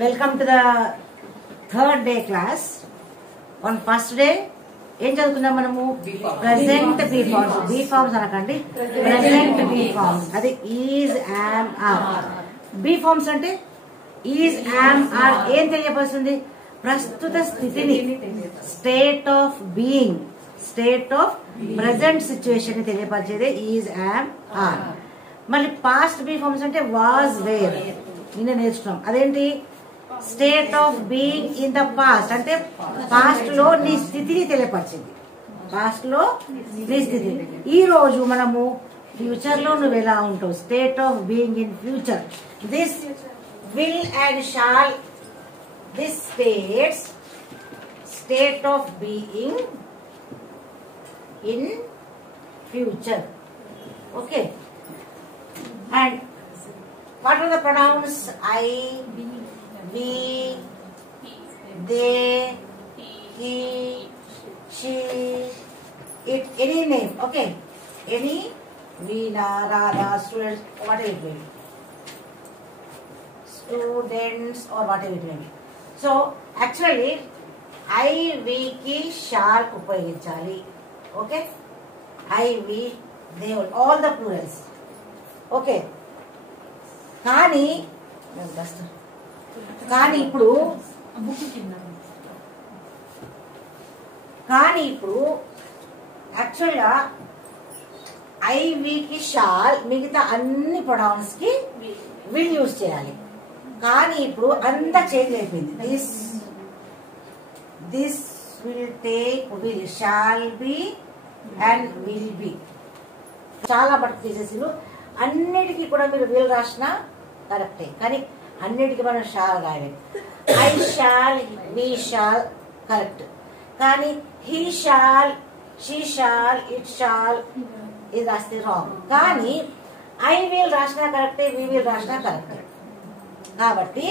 Welcome to the third day class. On first day, ఏం చదువుకున్నాం మనము? Present be forms. Be forms అనకండి, present be forms. అది is, am, are. Be forms అంటే is, am, are ఏం తెలియపరుస్తుంది? ప్రస్తుత స్థితిని, state of being, state of present situation ని తెలియపరిచేదే ఈజ్, యామ్, ఆర్. మళ్ళీ పాస్ట్ బీ ఫార్మ్స్ అంటే వాజ్, వేర్. నిన్న నేర్చుకున్నాం. అదేంటి? State of being in the past అంటే పాస్ట్ లో నీ స్థితిని తెలియపరిచింది. పాస్ట్ లో నీ స్థితి. ఈ రోజు మనము ఫ్యూచర్ లో నువ్వు ఎలా ఉంటావు? State of being in future. This will and shall, this states, state of being in future. Okay. And what are the pronouns? I, we, they, he, she, it, any name. Okay, any, Veena, Radha, students, whatever it may be, students or whatever it may be. So actually I, we ki shall ఉపయోగించాలి. Okay, I, we, they, all the plurals. Okay, కానీ ఇప్పుడు యాక్చువల్గా I, వీకి shawl, మిగతా అన్ని pronounce కి will use చేయాలి. కానీ ఇప్పుడు అంతా చేంజ్ అయిపోయింది. This will take will, shall be and will be. చాలా మటుకు తీసేసి అన్నిటికీ కూడా మీరు విల్ రాసినా కరెక్టే, కానీ అన్నిటికీ మనం షాల్ రాయాలి. I shall, we shall correct, కానీ he shall, she shall, it shall ఇది రాస్తే రాంగ్. కానీ ఐ విల్ రాసినా కరెక్టే, వి విల్ రాసినా కరెక్టే. కాబట్టి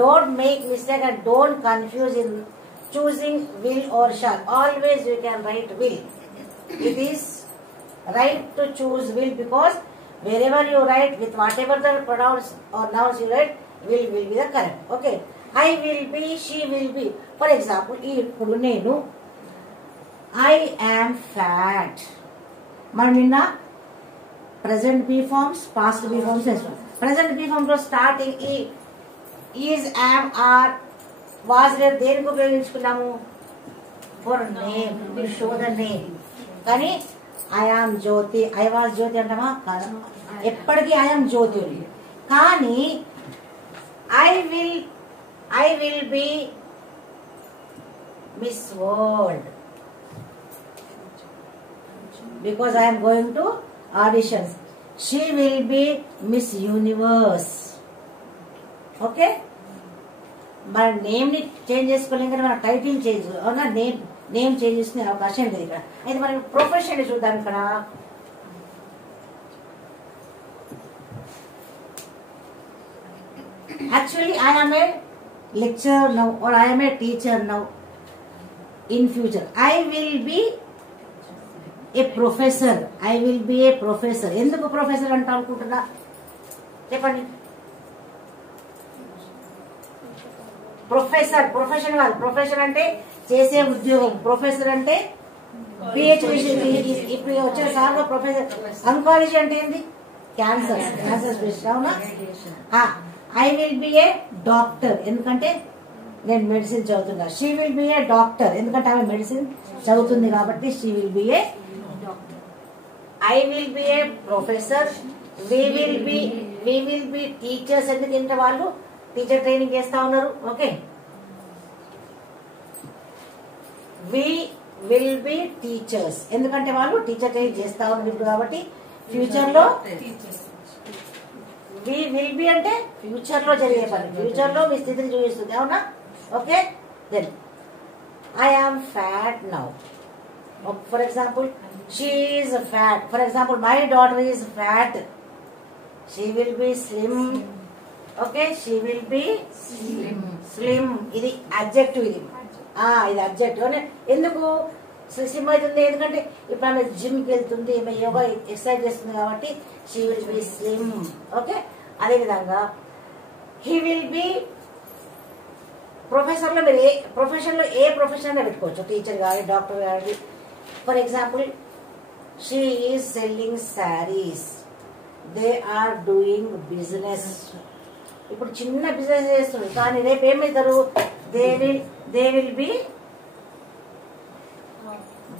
don't make mistake and don't confuse in choosing will or shawl. Always you can write will. It is right to choose will because wherever you write with whatever the pronouns or nouns you write, will be the correct. Okay, I will be, she will be. For example, ఇప్పుడు నేను I am fat. మనం నిన్న present B forms, past B forms నేర్చుకున్నాం. present B forms లో starting is, am, are, was, were దేనికి ఉపయోగించుకున్నాము? for name, to show the name. కానీ I am Jyothi, I was జ్యోతి అంటామా? ఎప్పటికీ I am జ్యోతి. కానీ I will be Miss World because I am going to auditions. She will be Miss Universe. Okay. మన name ని change చేసుకోలేం కానీ మన title change, అవునా? నేమ్ చేంజ్ చేసుకునే అవకాశం లేదు ఇక్కడ. అయితే మనం ప్రొఫెషన్ చూద్దాం. ఇక్కడ actually I am a lecturer now or I am a teacher now. In future I will be a professor. I will be a professor. ఎందుకు ప్రొఫెసర్ అంటా అనుకుంటున్నా చెప్పండి? ప్రొఫెసర్ ప్రొఫెషన్ కాదు. ప్రొఫెషన్ అంటే చేసే ఉద్యోగం. ప్రొఫెసర్ అంటే పిహెచ్డి. ఇప్పుడు వచ్చిన సార్ ప్రొఫెసర్. అంకాలజీ అంటే ఏంది? క్యాన్సర్ స్పెషలిస్ట్, అవునా? I will be a doctor ఎందుకంటే నేను మెడిసిన్ చదువుతున్నా. She will be a doctor ఎందుకంటే ఆమె మెడిసిన్ చదువుతుంది కాబట్టి she will be a doctor. I will be a professor. We will be teachers ఎందుకంటే వాళ్ళు టీచర్ ట్రైనింగ్ చేస్తా ఉన్నారు. Okay. We will be teachers ఎందుకంటే వాళ్ళు టీచర్ ట్రైనింగ్ చేస్తా ఉన్నారు ఇప్పుడు కాబట్టి ఫ్యూచర్ లో. వి విల్ బి అంటే ఫ్యూచర్ లో జరిగే పని, ఫ్యూచర్ లో మీ స్థితిని చూపిస్తుంది, అవునా? Okay. Then I am fat now. For example she is fat. For example my daughter is fat. She will be slim. Okay. She will be slim. ఇది అడ్జెక్టివ్. ఇది అడ్జెక్టివ్. ఎందుకు స్లిమ్ అవుతుంది? ఎందుకంటే ఇప్పుడు ఆమె జిమ్కి వెళ్తుంది, ఆమె యోగా ఎక్సర్సైజ్ చేస్తుంది కాబట్టి she will be slim. Okay. అదేవిధంగా హీ విల్ బి ప్రొఫెసర్ లో మీరు ఏ ప్రొఫెషన్ లో ఏ ప్రొఫెషన్ పెట్టుకోవచ్చు, టీచర్ కానీ డాక్టర్ కానీ. For example she is selling saris, they are doing business. ఇప్పుడు చిన్న బిజినెస్ చేస్తుంది కానీ రేపు ఏమవుతారు, they will be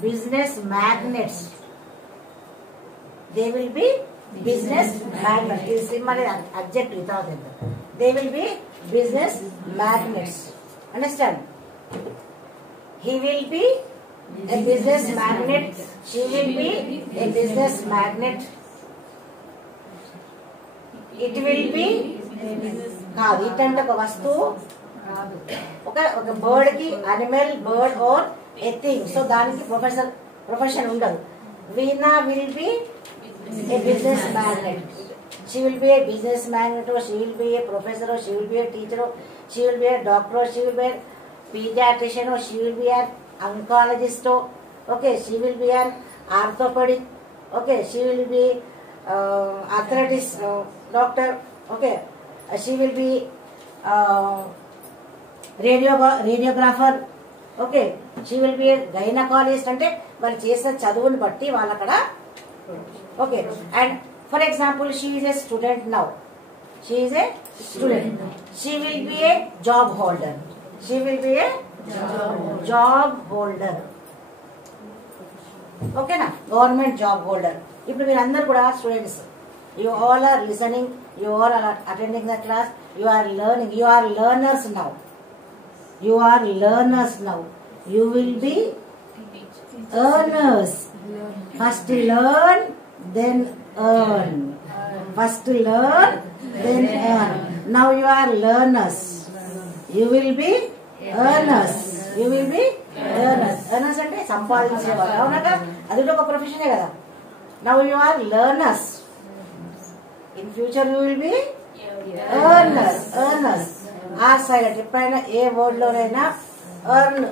business magnets. They will be business magnet. ఇది సిమ్ అనేది అబ్జెక్టివ్ తర్వాత they will be business magnets. Understand? He will be a business magnet, she will be a business magnet, it will be కాదు. It అంటే ఒక వస్తువు, ఒక bird కి animal, bird or a thing. So దానికి ప్రొఫెషన్ ఉండదు. Veena will be a business magnet. She will be a business magnet, or she will be a professor, or she will be a teacher, or she will be a doctor, or she will be a pediatrician, or she will be an oncologist. Okay, she will be an orthopedic. Okay, she will be arthritis doctor. Okay, she will be radiographer. Okay, she will be a gynecologist. అంటే వాళ్ళు చేసే చదువుని బట్టి వాళ్ళు అక్కడ. Okay, and for example, she is a student now. She is a student. She will be a job holder. She will be a job holder. Okay na? Government job holder. ఇప్పుడు మీరు అందరు కూడా students. You all are listening. You all are attending the class. You are learning. You are learners now. You are learners now. You will be earners. First learn, then earn. First learn, then earn. Now you are learners. You will be earners. You will be earners. Earners అంటే సంపాదించేవారు. అవునగా? అది కూడా ఒక ప్రొఫెషనే కదా. Now you are learners. In future you will be earners. Earners. ఆ silent. ఎప్పుడైనా ఏ word లోనైనా earn,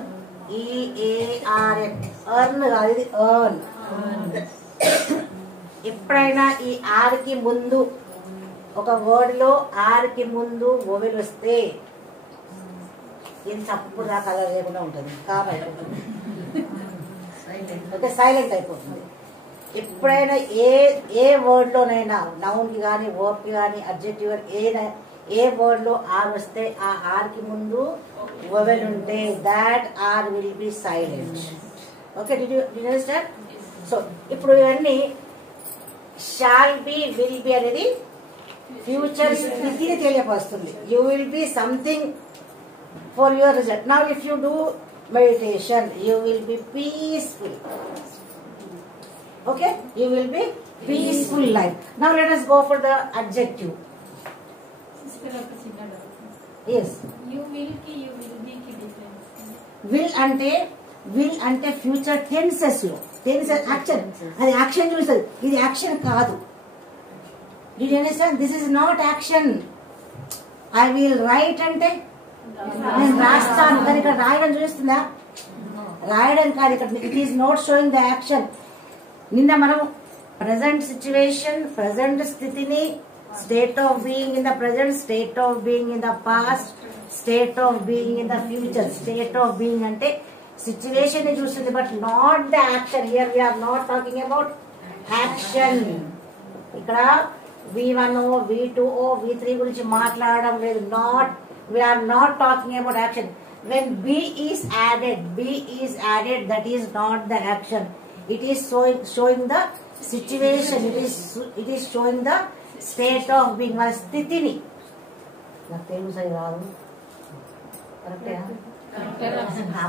EARN, earn కాదు, ఇది ఎర్న్. ఎప్పుడైనా ఈ ఆర్ కి ముందు ఒక వర్డ్ లో ఆర్ కి ముందు ఓవెల్ వస్తే ఇది తప్పుడు రా కలర్ లేకుండా ఉంటుంది, కామ్ అయిపోతుంది. ఓకే, సైలెంట్ అయిపోతుంది. ఎప్పుడైనా ఏ వర్డ్ లోనైనా నౌన్ కి కానీ వర్బ్ కి కానీ అడ్జెక్టివ్ ఏ వర్డ్ లో ఆర్ వస్తే ఆ ఆర్ కి ముందు ఓవెల్ ఉంటే that R will be silent. Okay, did you understand? So ఇప్పుడు ఇవన్నీ షాల్ బి, విల్ బి అనేది ఫ్యూచర్ స్థితిని తెలియపరుస్తుంది. You will be something for your result. Now if you do meditation, you will be peaceful. Okay, you will be peaceful life. Now let us go for the adjective. Yes. You will ki, you will be ki difference. Will అంటే future tenses లో. Tenses action, అది action చూస్తుంది, ఇది action కాదు. Did you understand? This is not action. I will write అంటే నేను రాస్తాను, కానీ ఇక్కడ రాయడం చూస్తుందా? రాయడం కాదు ఇక్కడ. It is not showing the action. నిన్న మనం ప్రజెంట్ సిచ్యువేషన్, ప్రజెంట్ స్థితిని, state of being in the present, state of being in the past, state of being in the future. State of being అంటే సిచ్యువేషన్ ని చూస్తుంది, but not the action. Here we're not talking about action. ఇక్కడ V1 V2 V3 గురించి మాట్లాడడం లేదు. Not, we're not talking about action. When B is added, that is not the action. It is showing the situation. It is showing the state of being. మన స్థితిని, నాకు తెలుగు సరి రాదు, కరెక్టేనా?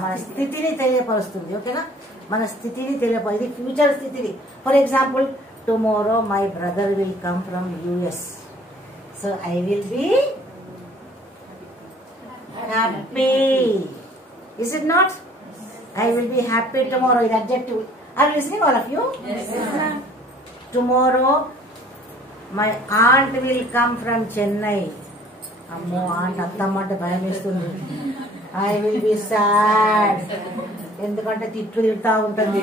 మన స్థితిని తెలియపరుస్తుంది. ఓకేనా? మన స్థితిని తెలియపరు. ఇది ఫ్యూచర్ స్థితిని. For example, tomorrow my brother will come from US. So I will be happy. Is it not? I will be happy tomorrow is adjective. Are you listening, all of you? Yes. Tomorrow my aunt will come from Chennai. అమ్మో, aunt అత్తమ్మంటే భయం వేస్తుంది. I will be sad. ఎందుకంటే తిడుతూ ఉంటుంది.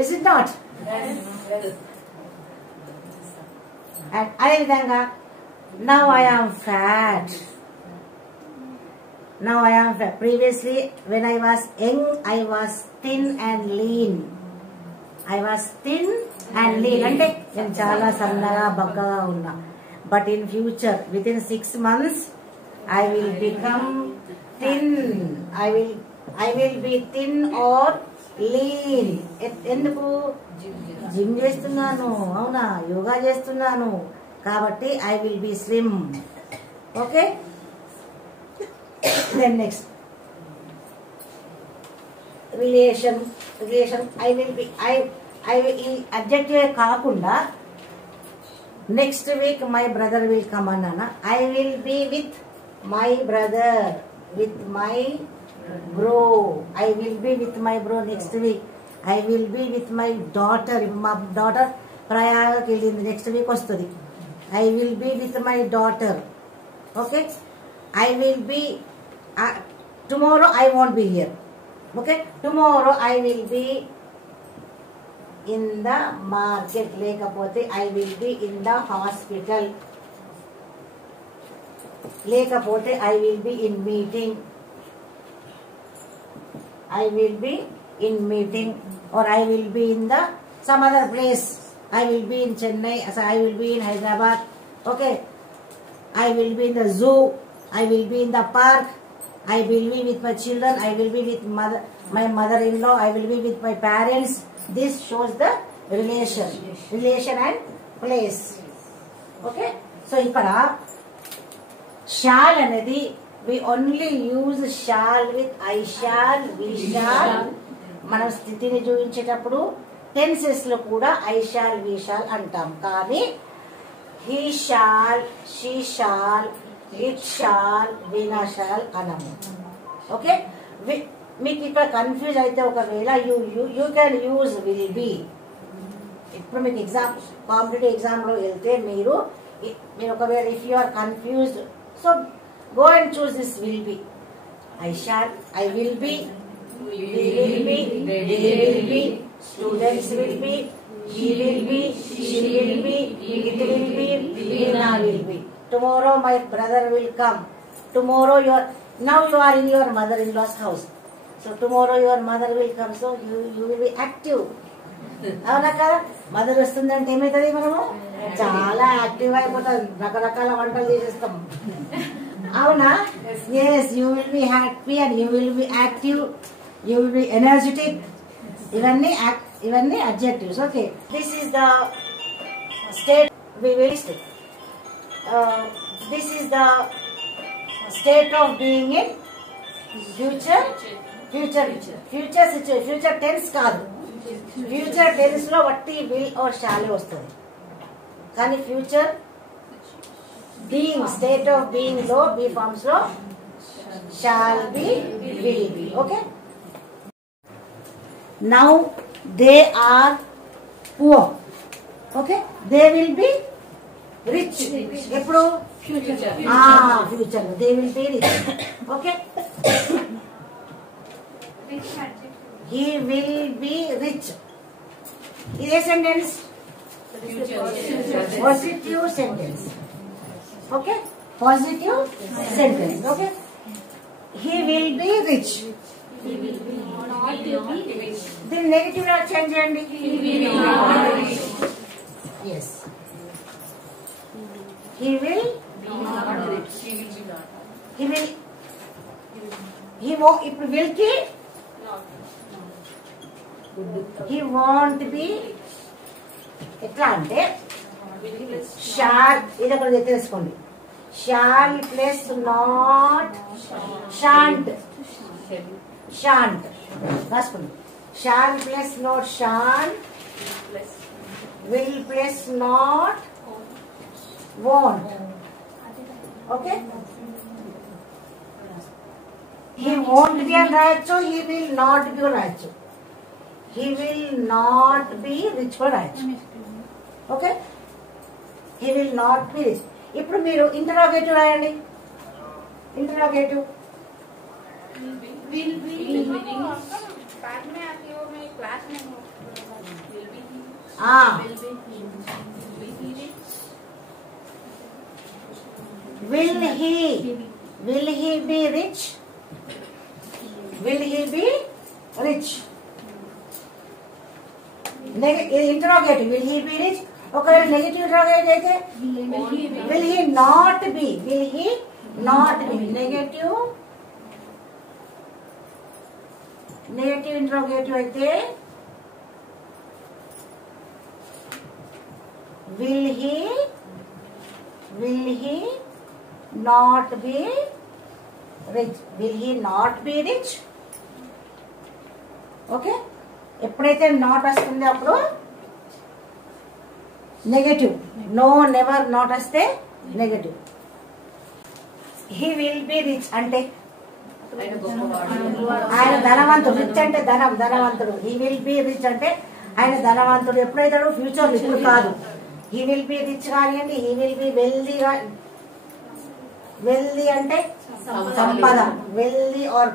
Is it not? అదే విధంగా now I am fat. Now I am fat. Previously, when I was young, I was thin and lean. I was thin and lean. అంటే నేను చాలా సన్నగా బక్కగా ఉన్నా. But in future, within 6 months, I will become thin. I will be thin or lean. ఎందుకు? Gym చేస్తున్నాను, అవునా, యోగా చేస్తున్నాను కాబట్టి I will be slim. Okay? Then next. Relation. I will be. I will adjective కాకుండా next week my brother will come అన్నానా. I will be with my brother, with my bro. I will be with my bro next week. I will be with my daughter. మా daughter ప్రయాగకి వెళ్ళింది, next week వస్తుంది. I will be with my daughter. Okay? I will be tomorrow I won't be here. Okay? Tomorrow I will be in the market. లేకపోతే I will be in the hospital. లేకపోతే I will be in meeting. I will be in meeting or I will be in the some other place. I will be in Chennai. So I will be in Hyderabad. Okay? I will be in the zoo. I will be in the park. I will be with my children. I will be with my mother-in-law. I will be with my parents. This shows the relation and place. Okay? So ikkada shall anedi we only use shall with I shall, we shall. మనం స్థితిని చూపించేటప్పుడు tenses లో కూడా I shall, we shall అంటాం. కానీ he shall, she shall, it shall, Veena shall అనము. Okay? మీకు ఇక్కడ confuse అయితే ఒకవేళ you can use will be. ఇప్పుడు మీకు ఎగ్జామ్ కాంపిటేటివ్ ఎగ్జామ్ లో వెళ్తే మీరు ఒకవేళ if you are confused, so go and choose this will be. I shall, I will be, we will be, they will be, students will be, he will be, she will be, it will be, Veena will be. Tomorrow my brother will come. Tomorrow now you are in your mother-in-law's house. So tomorrow your mother will come. So you will be active. అవునా కదా? Mother వస్తుందంటే ఏమవుతుంది, మనము చాలా active అయిపోతాం, రకరకాల వంటలు చేసేస్తాం. అవునా? Yes, you will be happy and you will be active, you will be energetic. ఇవన్నీ adjectives. Okay, this is the state we will stay. This is the state of being in future situation. Future tense కాదు, future tense లో వట్టి will or shall వస్తుంది. కానీ future being, state of being లో be forms లో shall be, will be. Okay, now they are poor. Okay, they will be rich. ఎప్పుడు? Future they will be rich. Okay, he will be rich. ఇదే sentence, positive sentence. Okay, positive sentence. Okay, he will be rich. దీన్ని negative గా change చేయండి. Yes, he will, ఇప్పుడు will కి he won't be ఎట్లా అంటే shawl, ఇది అక్కడ తెలుసుకోండి. షాల్ ప్లస్ నాట్ షాంట్, రాసుకోండి. Shall plus not shan't, will plus not won't. Okay, he won't be అని రాయొచ్చు, he will not be రాయొచ్చు, he will not be rich కూడా రాయొచ్చు. Okay, he will not be rich. ఇప్పుడు మీరు interrogative రాయండి. Interrogative will be will he be rich? Will he be rich. Interrogative will he be rich. ఒకవేళ negative interrogative అయితే will he not be. Will he not be. Negative interrogative అయితే will he not be rich. Will he not be rich? Okay. ఎప్పుడైతే not వస్తుందో అప్పుడు negative. No never not వస్తే negative. He will be rich అంటే ఆయన ధనవంతుడు. Rich అంటే ధనవంతుడు. హీ విల్ బి రిచ్ అంటే ఆయన ధనవంతుడు. ఎప్పుడైతాడు? ఫ్యూచర్ ఇప్పుడు కాదు. హీ విల్ బి రిచ్ కానివ్వండి, he will B wealthy. Wealthy అంటే సంపద. వెల్దీ ఆర్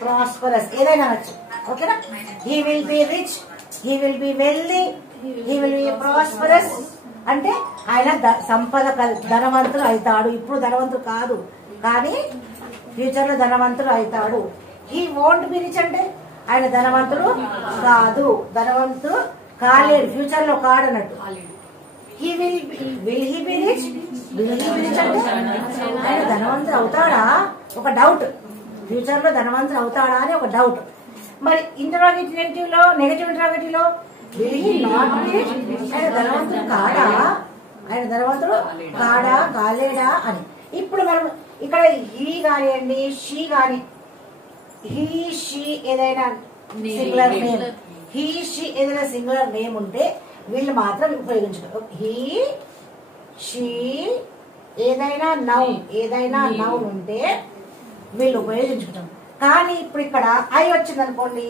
ప్రాస్పరస్ ఏదైనా అనొచ్చు. ఓకేనా? He will be rich, he will B wealthy, he will B prosperous అంటే ఆయన సంపద ధనవంతుడు అవుతాడు. ఇప్పుడు ధనవంతుడు కాదు కానీ ఫ్యూచర్ లో ధనవంతుడు అవుతాడు. హీ వోంట్ బి రిచ్ అంటే ఆయన ధనవంతుడు కాదు, ధనవంతుడు కాలేడు, ఫ్యూచర్ లో కాడు అన్నట్టు. He will he be rich. Will he be rich అంటే ఆయన ధనవంతుడు అవుతాడా ఒక డౌట్. ఫ్యూచర్ లో ధనవంతుడు అవుతాడా అని ఒక డౌట్. మరి ఇంటరాగేటివ్ లో నెగటివ్ ఇంటరాగేటివ్ లో will he not be rich. ఆయన ధనవంతుడు కాడా, ఆయన ధనవంతుడు కాడా కాలేడా అని. ఇప్పుడు మనం ఇక్కడ హీ కానివ్వండి, షీ కాని, హీ షీ ఏదైనా సింగులర్ నేమ్, హీ షీ ఏదైనా సింగులర్ నేమ్ ఉంటే వీళ్ళు మాత్రం ఉపయోగించుకోరు. హీ షీ ఏదైనా నౌన్ ఉంటే వీళ్ళు ఉపయోగించుకుంటాం. కానీ ఇప్పుడు ఇక్కడ ఐ వచ్చింది అనుకోండి,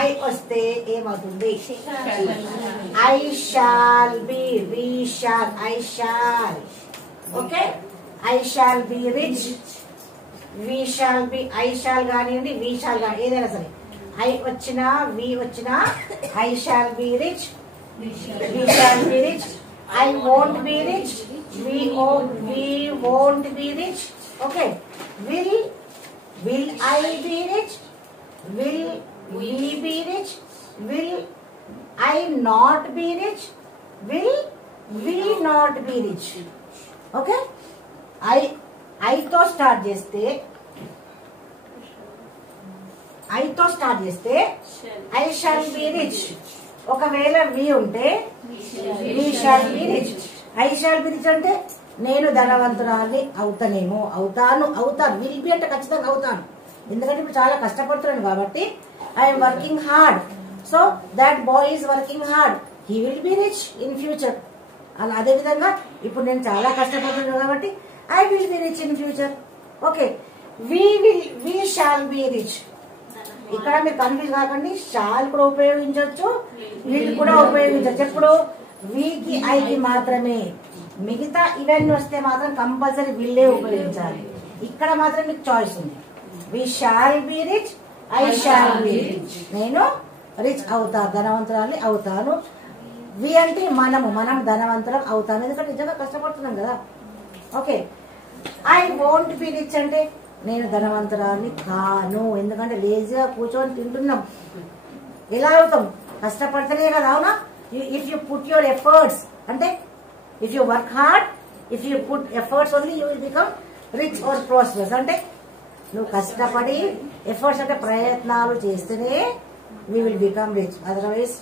ఐ వస్తే ఏమవుతుంది? I shall be, we shall, I shall. Okay. I shall be rich, we shall be, I shall కానివ్వండి, వి షాల్ కాని ఏదైనా సరే ఐ వచ్చినా వి వచ్చినా I shall be rich, we shall be rich. I won't be rich, we won't be rich. Okay. Will I be rich, will we be rich, will I not be rich, will we not be rich. Okay. I తో start చేస్తే I shall be rich. ఒకవేళ we ఉంటే we shall be rich. I shall be rich అంటే నేను ధనవంతురాలి అవుతానేమో, అవుతాను. Will be అంటే ఖచ్చితంగా అవుతాను. ఎందుకంటే ఇప్పుడు చాలా కష్టపడుతున్నాను కాబట్టి I'm working hard. So that boy is working hard, he will be rich in future. అలా అదే విధంగా ఇప్పుడు నేను చాలా కష్టపడుతున్నాను కాబట్టి I will be rich in future. Okay. We shall be rich. ఇక్కడ మీరు కన్ఫ్యూజ్ కాకండి. షాల్ కూడా ఉపయోగించవచ్చు, విల్ కూడా ఉపయోగించవచ్చు. ఎప్పుడు? వీకి ఐకి మాత్రమే. మిగతా ఇవన్నీ వస్తే మాత్రం కంపల్సరీ విల్లే ఉపయోగించాలి. ఇక్కడ మాత్రం మీకు చాయిస్ ఉంది. We shall be rich, I shall be rich. నేను రిచ్ అవుతాను, ధనవంతురాలి అవుతాను. వి అంటే మనం ధనవంతులం అవుతాను, ఎందుకంటే నిజంగా కష్టపడుతున్నాం కదా. Okay. I won't be rich అంటే నేను ధనవంతురాలి కాను, ఎందుకంటే లేజీగా కూర్చొని తింటున్నాం. ఎలా అవుతాం? కష్టపడితేనే కదా. అవునా? If you put your efforts అంటే if you work hard, if you put efforts only you will become rich or prosperous. అంటే నువ్వు కష్టపడి ఎఫర్ట్స్ అంటే ప్రయత్నాలు చేస్తేనే we will become rich, otherwise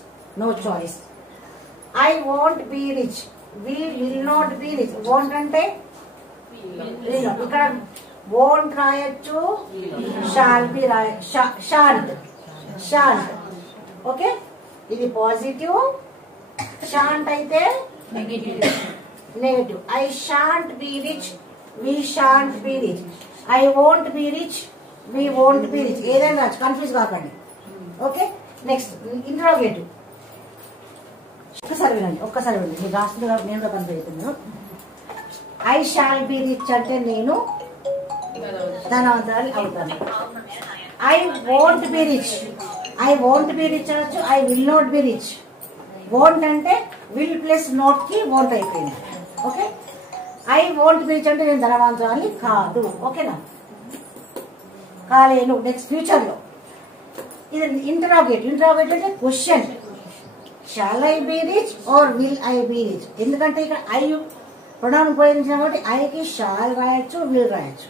no choice. I won't be rich, we will not be rich. Won't అంటే ఇక్కడ won't రాయొచ్చు, shall be shan't. Okay. ఇది పాజిటివ్, షాంట్ అయితే negative. I shan't be rich, we shan't be rich. I won't be rich, we won't be rich. ఏదైనా confuse కాకండి. Okay. Next interrogative. ఒక్కసారి వినండి. మీరు రాస్తుంది కాబట్టి నేను కూడా కన్ఫ్యూజ్ అవుతున్నాను. ఐ షాల్ బి రిచ్ అంటే నేను ధనవంతురాలి అవుతాను. ఐ వోంట్ బి రిచ్ అనొచ్చు, I will not be rich. Won't అంటే విల్ ప్లస్ నోట్ కి వాంట్ అయిపోయింది. Okay, I want be rich అంటే నేను ధనవంతురాలి కాదు. ఓకేనా, కాలేను. నెక్స్ట్ ఫ్యూచర్ లో ఇది ఇంటరాగేటివ్. ఇంటరాగేటివ్ అంటే question, shall I be rich or will I be rich. ఎందుకంటే ఇక్కడ ఐ ప్రొనౌన్ ఉపయోగించిన కాబట్టి ఐకి షాల్ రాయొచ్చు, విల్ రాయొచ్చు.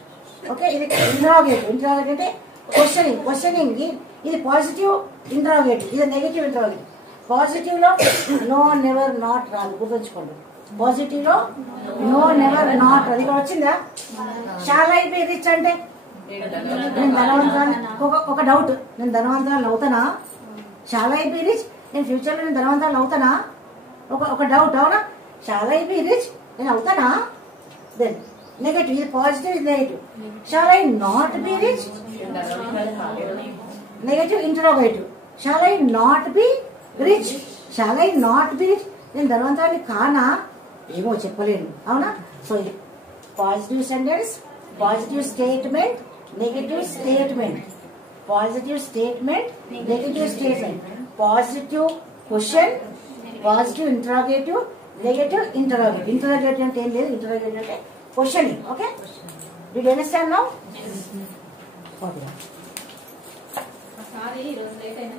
ఓకే, ఇది ఇంటరాగేటివ్. ఇంటరాగేటివ్ అంటే క్వశ్చనింగ్. క్వశ్చనింగ్ ఇది పాజిటివ్ ఇంటరాగేటివ్, ఇది నెగటివ్ ఇంటరాగేటివ్. పాజిటివ్ లో నో, నెవర్, నాట్ రాదు, గుర్తుంచుకోండి. పాజిటివ్ లో నో, నెవర్, నాట్ అది కూడా వచ్చిందా. షాల్ ఐ బి రిచ్ అంటే నేను ధనవంతురాలు. ఒక డౌట్, నేను ధనవంతురాలు అవుతానా? షాల్ ఐ బి రిచ్, నేను ఫ్యూచర్ లో నేను ధనవంతురాలు అవుతానా? ఒక డౌట్, అవునా? షాల్ ఐ బి రిచ్, నేను అవుతానా? దెన్ నెగటివ్, ఇది పాజిటివ్, ఇది negative. Shawl I not be rich, negative interrogative. Shawl I not be rich, shawl I not be rich, నేను ధనవంతురాలు కానా? ఏమో చెప్పలేను, అవునా? సో ఇది positive sentence, positive statement, negative statement. Positive statement, negative statement. Positive question, positive interrogative, negative interrogative. Interrogative అంటే ఏం లేదు, interrogative అంటే questioning. Okay, did you understand now? Okay. Sorry, ఈరోజు లేట్ అయినా